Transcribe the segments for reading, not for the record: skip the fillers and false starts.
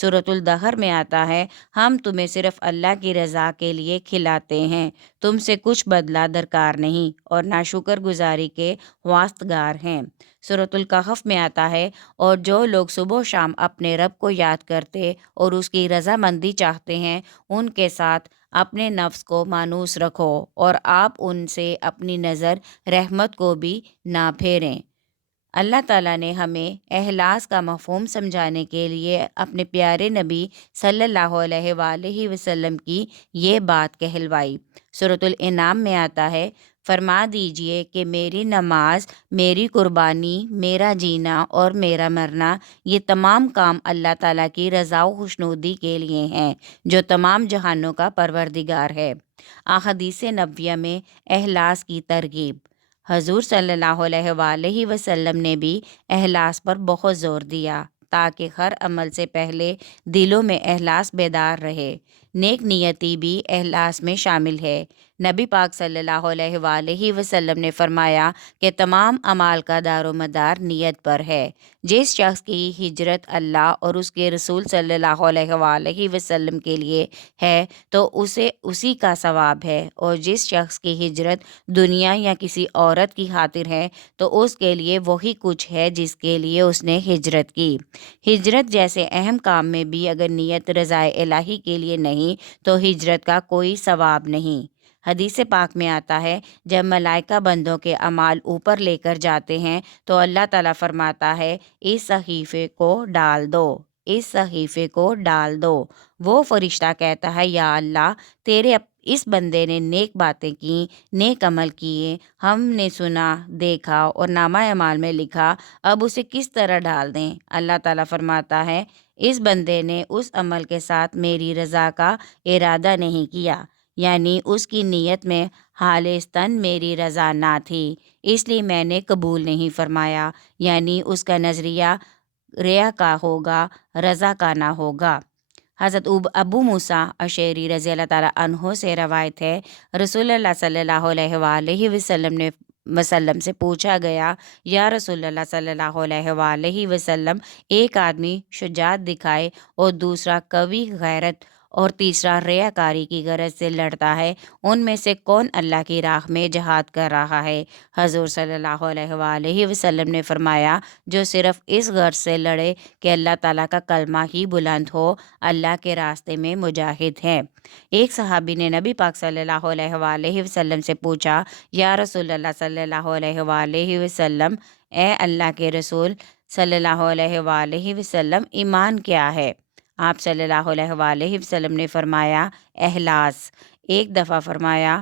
سورۃ الدہر میں آتا ہے، ہم تمہیں صرف اللہ کی رضا کے لیے کھلاتے ہیں، تم سے کچھ بدلہ درکار نہیں اور ناشکر گزاری کے واسطگار ہیں۔ سورۃ الکہف میں آتا ہے، اور جو لوگ صبح و شام اپنے رب کو یاد کرتے اور اس کی رضامندی چاہتے ہیں، ان کے ساتھ اپنے نفس کو مانوس رکھو اور آپ ان سے اپنی نظر رحمت کو بھی نہ پھیریں۔ اللہ تعالیٰ نے ہمیں اخلاص کا مفہوم سمجھانے کے لیے اپنے پیارے نبی صلی اللہ علیہ وآلہ وسلم کی یہ بات کہلوائی۔ سورۃ الانعام میں آتا ہے، فرما دیجئے کہ میری نماز، میری قربانی، میرا جینا اور میرا مرنا، یہ تمام کام اللہ تعالیٰ کی رضا و خوشنودی کے لیے ہیں، جو تمام جہانوں کا پروردگار ہے۔ احادیث نبویہ میں اخلاص کی ترغیب۔ حضور صلی اللہ علیہ وآلہ وسلم نے بھی اخلاص پر بہت زور دیا تاکہ ہر عمل سے پہلے دلوں میں اخلاص بیدار رہے۔ نیک نیتی بھی اخلاص میں شامل ہے۔ نبی پاک صلی اللہ علیہ وآلہ وسلم نے فرمایا کہ تمام اعمال کا دار و مدار نیت پر ہے۔ جس شخص کی ہجرت اللہ اور اس کے رسول صلی اللہ علیہ وآلہ وسلم کے لیے ہے تو اسے اسی کا ثواب ہے، اور جس شخص کی ہجرت دنیا یا کسی عورت کی خاطر ہے تو اس کے لیے وہی کچھ ہے جس کے لیے اس نے ہجرت کی۔ ہجرت جیسے اہم کام میں بھی اگر نیت رضائے الہی کے لیے نہیں تو ہجرت کا کوئی ثواب نہیں۔ حدیث پاک میں آتا ہے، جب ملائکہ بندوں کے اعمال اوپر لے کر جاتے ہیں تو اللہ تعالیٰ فرماتا ہے، اس صحیفے کو ڈال دو، اس صحیفے کو ڈال دو۔ وہ فرشتہ کہتا ہے، یا اللہ، تیرے اس بندے نے نیک باتیں کی، نیک عمل کیے، ہم نے سنا، دیکھا اور نامہ اعمال میں لکھا، اب اسے کس طرح ڈال دیں؟ اللہ تعالیٰ فرماتا ہے، اس بندے نے اس عمل کے ساتھ میری رضا کا ارادہ نہیں کیا، یعنی اس کی نیت میں خالصتاً میری رضا نہ تھی، اس لیے میں نے قبول نہیں فرمایا، یعنی اس کا نظریہ ریا کا ہوگا، رضا کا نہ ہوگا۔ حضرت ابو موسیٰ اشعری رضی اللہ تعالیٰ عنہ سے روایت ہے، رسول اللہ صلی اللہ علیہ وآلہ وسلم سے پوچھا گیا، یا رسول اللہ صلی اللہ علیہ وآلہ وسلم، ایک آدمی شجاعت دکھائے اور دوسرا قوی غیرت اور تیسرا ریاکاری کی غرض سے لڑتا ہے، ان میں سے کون اللہ کی راہ میں جہاد کر رہا ہے؟ حضور صلی اللہ علیہ وآلہ وسلم نے فرمایا، جو صرف اس غرض سے لڑے کہ اللہ تعالیٰ کا کلمہ ہی بلند ہو، اللہ کے راستے میں مجاہد ہے۔ ایک صحابی نے نبی پاک صلی اللہ علیہ وآلہ وسلم سے پوچھا، یا رسول اللہ صلی اللہ علیہ وآلہ وسلم، اے اللہ کے رسول صلی اللہ علیہ وآلہ وسلم، ایمان کیا ہے؟ آپ صلی اللہ علیہ وآلہ وسلم نے فرمایا، اخلاص۔ ایک دفعہ فرمایا،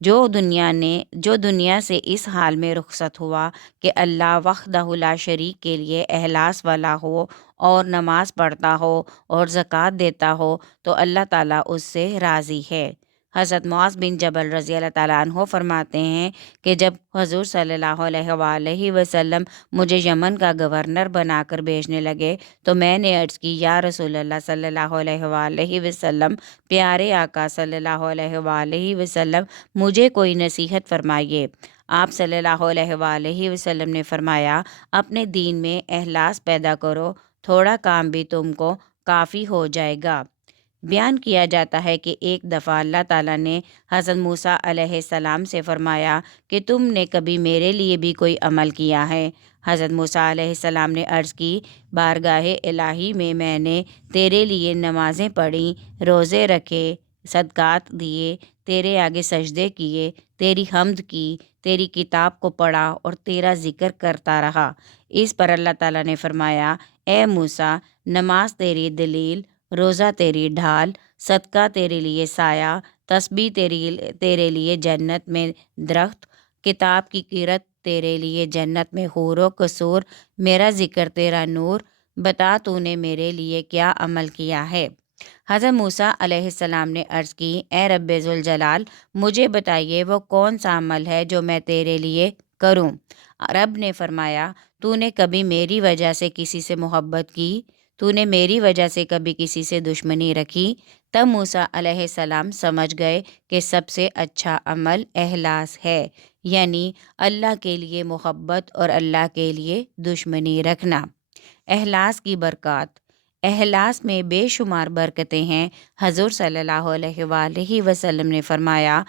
جو دنیا سے اس حال میں رخصت ہوا کہ اللہ وحدہ لا شریک کے لیے اخلاص والا ہو اور نماز پڑھتا ہو اور زکوٰۃ دیتا ہو تو اللہ تعالیٰ اس سے راضی ہے۔ حضرت معاذ بن جبل رضی اللہ تعالیٰ عنہ فرماتے ہیں کہ جب حضور صلی اللہ علیہ وآلہ وسلم مجھے یمن کا گورنر بنا کر بھیجنے لگے تو میں نے عرض کی، یا رسول اللہ صلی اللہ علیہ وآلہ وسلم، پیارے آقا صلی اللہ علیہ وآلہ وسلم، مجھے کوئی نصیحت فرمائیے۔ آپ صلی اللہ علیہ وآلہ وسلم نے فرمایا، اپنے دین میں اخلاص پیدا کرو، تھوڑا کام بھی تم کو کافی ہو جائے گا۔ بیان کیا جاتا ہے کہ ایک دفعہ اللہ تعالیٰ نے حضرت موسیٰ علیہ السلام سے فرمایا کہ تم نے کبھی میرے لیے بھی کوئی عمل کیا ہے؟ حضرت موسیٰ علیہ السلام نے عرض کی، بارگاہ الہی میں نے تیرے لیے نمازیں پڑھیں، روزے رکھے، صدقات دیے، تیرے آگے سجدے کیے، تیری حمد کی، تیری کتاب کو پڑھا اور تیرا ذکر کرتا رہا۔ اس پر اللہ تعالیٰ نے فرمایا، اے موسیٰ، نماز تیری دلیل، روزہ تیری ڈھال، صدقہ تیرے لیے سایہ، تسبیح تیرے لیے جنت میں درخت، کتاب کی قرأت تیرے لیے جنت میں حور و قصور، میرا ذکر تیرا نور، بتا تو نے میرے لیے کیا عمل کیا ہے؟ حضرت موسیٰ علیہ السلام نے عرض کی، اے رب ذوالجلال، مجھے بتائیے وہ کون سا عمل ہے جو میں تیرے لیے کروں؟ رب نے فرمایا، تو نے کبھی میری وجہ سے کسی سے محبت کی؟ تو نے میری وجہ سے کبھی کسی سے دشمنی رکھی؟ تب موسیٰ علیہ السلام سمجھ گئے کہ سب سے اچھا عمل اخلاص ہے، یعنی اللہ کے لیے محبت اور اللہ کے لیے دشمنی رکھنا۔ اخلاص کی برکات۔ اخلاص میں بے شمار برکتیں ہیں۔ حضور صلی اللہ علیہ وآلہ وسلم نے فرمایا،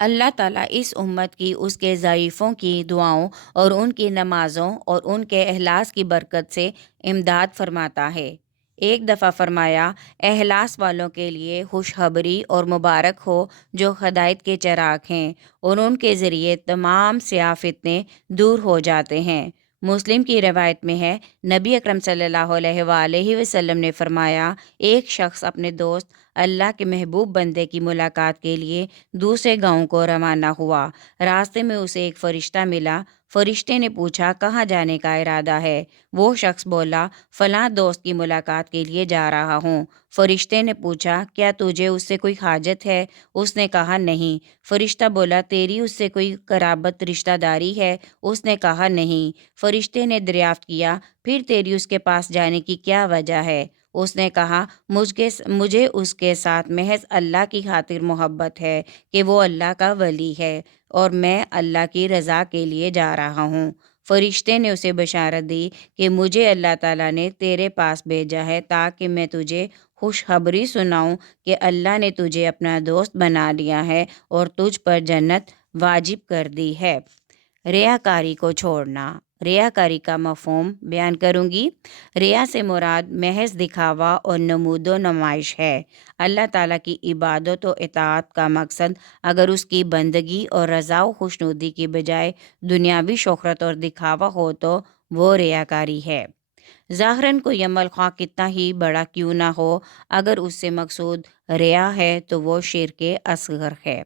اللہ تعالیٰ اس امت کی اس کے ضعیفوں کی دعاؤں اور ان کی نمازوں اور ان کے اخلاص کی برکت سے امداد فرماتا ہے۔ ایک دفعہ فرمایا، اخلاص والوں کے لیے خوشخبری اور مبارک ہو جو ہدایت کے چراغ ہیں اور ان کے ذریعے تمام سیاہ فتنے دور ہو جاتے ہیں۔ مسلم کی روایت میں ہے، نبی اکرم صلی اللہ علیہ وآلہ وسلم نے فرمایا، ایک شخص اپنے دوست اللہ کے محبوب بندے کی ملاقات کے لیے دوسرے گاؤں کو روانہ ہوا۔ راستے میں اسے ایک فرشتہ ملا۔ فرشتے نے پوچھا، کہاں جانے کا ارادہ ہے؟ وہ شخص بولا، فلاں دوست کی ملاقات کے لیے جا رہا ہوں۔ فرشتے نے پوچھا، کیا تجھے اس سے کوئی حاجت ہے؟ اس نے کہا، نہیں۔ فرشتہ بولا، تیری اس سے کوئی قرابت رشتہ داری ہے؟ اس نے کہا، نہیں۔ فرشتے نے دریافت کیا، پھر تیری اس کے پاس جانے کی کیا وجہ ہے؟ اس نے کہا، مجھے اس کے ساتھ محض اللہ کی خاطر محبت ہے کہ وہ اللہ کا ولی ہے اور میں اللہ کی رضا کے لیے جا رہا ہوں۔ فرشتے نے اسے بشارت دی کہ مجھے اللہ تعالیٰ نے تیرے پاس بھیجا ہے تاکہ میں تجھے خوشخبری سناؤں کہ اللہ نے تجھے اپنا دوست بنا لیا ہے اور تجھ پر جنت واجب کر دی ہے۔ ریاکاری کو چھوڑنا۔ ریاکاری کا مفہوم بیان کروں گی۔ ریا سے مراد محض دکھاوا اور نمود و نمائش ہے۔ اللہ تعالیٰ کی عبادت و اطاعت کا مقصد اگر اس کی بندگی اور رضا و خوشنودی کی بجائے دنیاوی شہرت اور دکھاوا ہو تو وہ ریاکاری ہے۔ ظاہراً کوئی عمل خواہ کتنا ہی بڑا کیوں نہ ہو، اگر اس سے مقصود ریا ہے تو وہ شرک اصغر ہے۔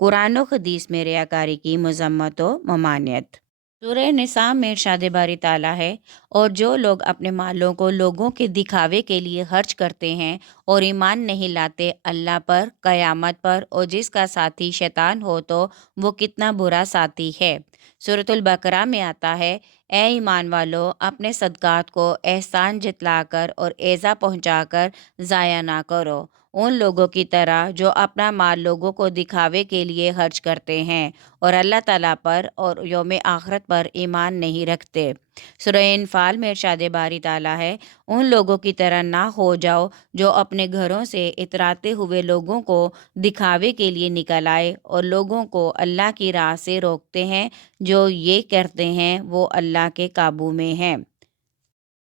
قرآن و حدیث میں ریاکاری کی مذمت و ممانعت۔ سورہ نساء میں ارشاد باری تعالیٰ ہے، اور جو لوگ اپنے مالوں کو لوگوں کے دکھاوے کے لیے خرچ کرتے ہیں اور ایمان نہیں لاتے اللہ پر، قیامت پر، اور جس کا ساتھی شیطان ہو تو وہ کتنا برا ساتھی ہے۔ سورۃ البقرہ میں آتا ہے، اے ایمان والو، اپنے صدقات کو احسان جتلا کر اور ایذا پہنچا کر ضائع نہ کرو، ان لوگوں کی طرح جو اپنا مال لوگوں کو دکھاوے کے لیے خرچ کرتے ہیں اور اللہ تعالیٰ پر اور یوم آخرت پر ایمان نہیں رکھتے۔ سورہ انفال میں ارشاد باری تعالیٰ ہے، ان لوگوں کی طرح نہ ہو جاؤ جو اپنے گھروں سے اتراتے ہوئے لوگوں کو دکھاوے کے لیے نکل آئے اور لوگوں کو اللہ کی راہ سے روکتے ہیں۔ جو یہ کرتے ہیں وہ اللہ کے قابو میں ہیں۔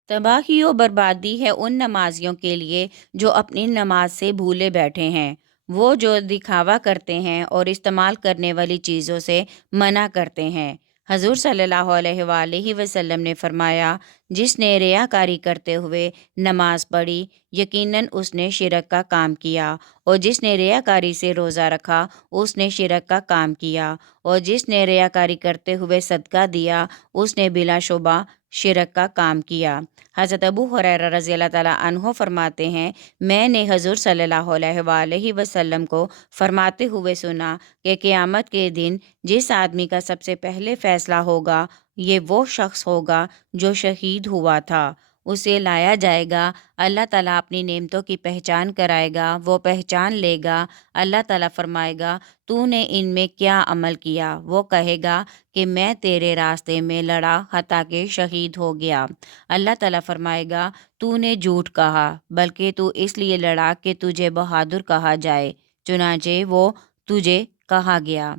تباہی و بربادی ہے ان نمازیوں کے لیے جو اپنی نماز سے بھولے بیٹھے ہیں، وہ جو دکھاوا کرتے ہیں اور استعمال کرنے والی چیزوں سے منع کرتے ہیں۔ حضور صلی اللہ علیہ وآلہ وسلم نے فرمایا، جس نے ریاکاری کرتے ہوئے نماز پڑھی، یقیناً اس نے شرک کا کام کیا، اور جس نے ریاکاری سے روزہ رکھا اس نے شرک کا کام کیا، اور جس نے ریاکاری کرتے ہوئے صدقہ دیا اس نے بلا شبہ شرک کا کام کیا۔ حضرت ابو ہریرہ رضی اللہ تعالیٰ عنہ فرماتے ہیں، میں نے حضور صلی اللہ علیہ وآلہ وسلم کو فرماتے ہوئے سنا کہ قیامت کے دن جس آدمی کا سب سے پہلے فیصلہ ہوگا یہ وہ شخص ہوگا جو شہید ہوا تھا۔ اسے لایا جائے گا، اللہ تعالیٰ اپنی نعمتوں کی پہچان کرائے گا، وہ پہچان لے گا۔ اللہ تعالیٰ فرمائے گا، تو نے ان میں کیا عمل کیا؟ وہ کہے گا کہ میں تیرے راستے میں لڑا حتیٰ کہ شہید ہو گیا۔ اللہ تعالیٰ فرمائے گا، تو نے جھوٹ کہا، بلکہ تو اس لیے لڑا کہ تجھے بہادر کہا جائے، چنانچہ وہ تجھے کہا گیا۔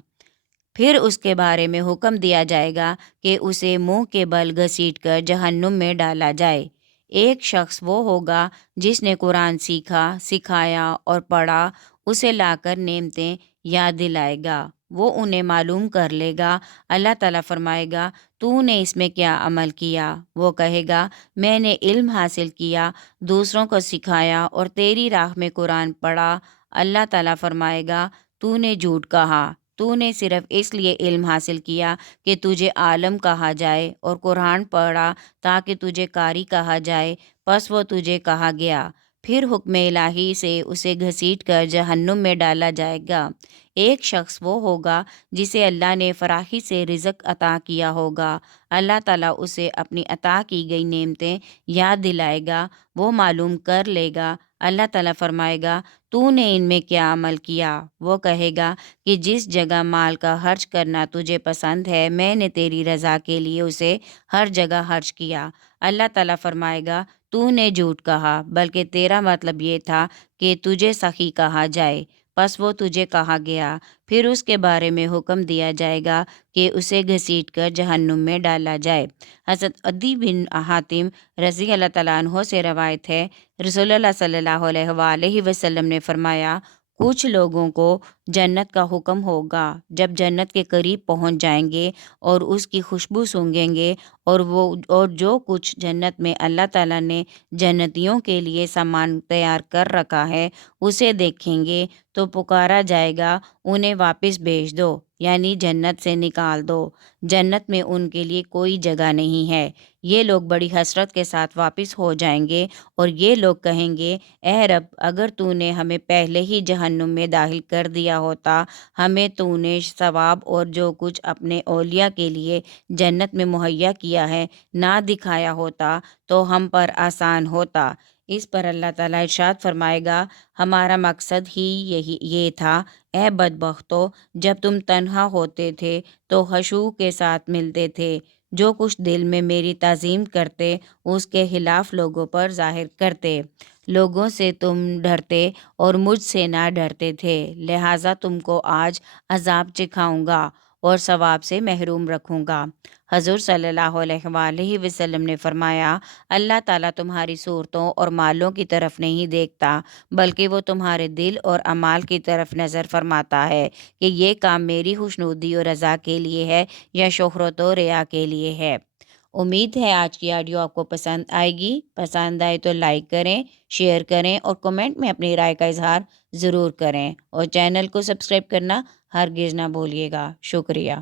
پھر اس کے بارے میں حکم دیا جائے گا کہ اسے منہ کے بل گھسیٹ کر جہنم میں ڈالا جائے۔ ایک شخص وہ ہوگا جس نے قرآن سیکھا، سکھایا اور پڑھا، اسے لا کر نعمتیں یاد دلائے گا، وہ انہیں معلوم کر لے گا۔ اللہ تعالیٰ فرمائے گا، تو نے اس میں کیا عمل کیا؟ وہ کہے گا، میں نے علم حاصل کیا، دوسروں کو سکھایا اور تیری راہ میں قرآن پڑھا۔ اللہ تعالیٰ فرمائے گا، تو نے جھوٹ کہا، تو نے صرف اس لیے علم حاصل کیا کہ تجھے عالم کہا جائے اور قرآن پڑھا تاکہ تجھے قاری کہا جائے، پس وہ تجھے کہا گیا۔ پھر حکم الہی سے اسے گھسیٹ کر جہنم میں ڈالا جائے گا۔ ایک شخص وہ ہوگا جسے اللہ نے فراخی سے رزق عطا کیا ہوگا، اللہ تعالیٰ اسے اپنی عطا کی گئی نعمتیں یاد دلائے گا، وہ معلوم کر لے گا۔ اللہ تعالیٰ فرمائے گا، تو نے ان میں کیا عمل کیا؟ وہ کہے گا کہ جس جگہ مال کا خرچ کرنا تجھے پسند ہے میں نے تیری رضا کے لیے اسے ہر جگہ خرچ کیا۔ اللہ تعالیٰ فرمائے گا، تو نے جھوٹ کہا، بلکہ تیرا مطلب یہ تھا کہ تجھے سخی کہا جائے۔ پس وہ تجھے کہا گیا، پھر اس کے بارے میں حکم دیا جائے گا کہ اسے گھسیٹ کر جہنم میں ڈالا جائے۔ حضرت عدی بن حاتم رضی اللہ تعالیٰ عنہ سے روایت ہے، رسول اللہ صلی اللہ علیہ وآلہ وسلم نے فرمایا، کچھ لوگوں کو جنت کا حکم ہوگا جب جنت کے قریب پہنچ جائیں گے اور اس کی خوشبو سونگھیں گے اور جو کچھ جنت میں اللہ تعالیٰ نے جنتیوں کے لیے سامان تیار کر رکھا ہے اسے دیکھیں گے تو پکارا جائے گا، انہیں واپس بھیج دو، یعنی جنت سے نکال دو، جنت میں ان کے لیے کوئی جگہ نہیں ہے۔ یہ لوگ بڑی حسرت کے ساتھ واپس ہو جائیں گے اور یہ لوگ کہیں گے، اے رب، اگر تو نے ہمیں پہلے ہی جہنم میں داخل کر دیا ہوتا، ہمیں تو نے ثواب اور جو کچھ اپنے اولیاء کے لیے جنت میں مہیا کیا ہے نہ دکھایا ہوتا تو ہم پر آسان ہوتا۔ اس پر اللہ تعالیٰ ارشاد فرمائے گا، ہمارا مقصد ہی یہ تھا، اے بدبختو، جب تم تنہا ہوتے تھے تو خشوع کے ساتھ ملتے تھے، جو کچھ دل میں میری تعظیم کرتے اس کے خلاف لوگوں پر ظاہر کرتے، لوگوں سے تم ڈرتے اور مجھ سے نہ ڈرتے تھے، لہٰذا تم کو آج عذاب چکھاؤں گا اور ثواب سے محروم رکھوں گا۔ حضور صلی اللہ علیہ وآلہ وسلم نے فرمایا، اللہ تعالیٰ تمہاری صورتوں اور مالوں کی طرف نہیں دیکھتا، بلکہ وہ تمہارے دل اور اعمال کی طرف نظر فرماتا ہے کہ یہ کام میری خوشنودی اور رضا کے لیے ہے یا شہرت و ریا کے لیے ہے۔ امید ہے آج کی آڈیو آپ کو پسند آئے گی۔ پسند آئے تو لائک کریں، شیئر کریں اور کمنٹ میں اپنی رائے کا اظہار ضرور کریں، اور چینل کو سبسکرائب کرنا ہرگز نہ بھولیے گا۔ شکریہ۔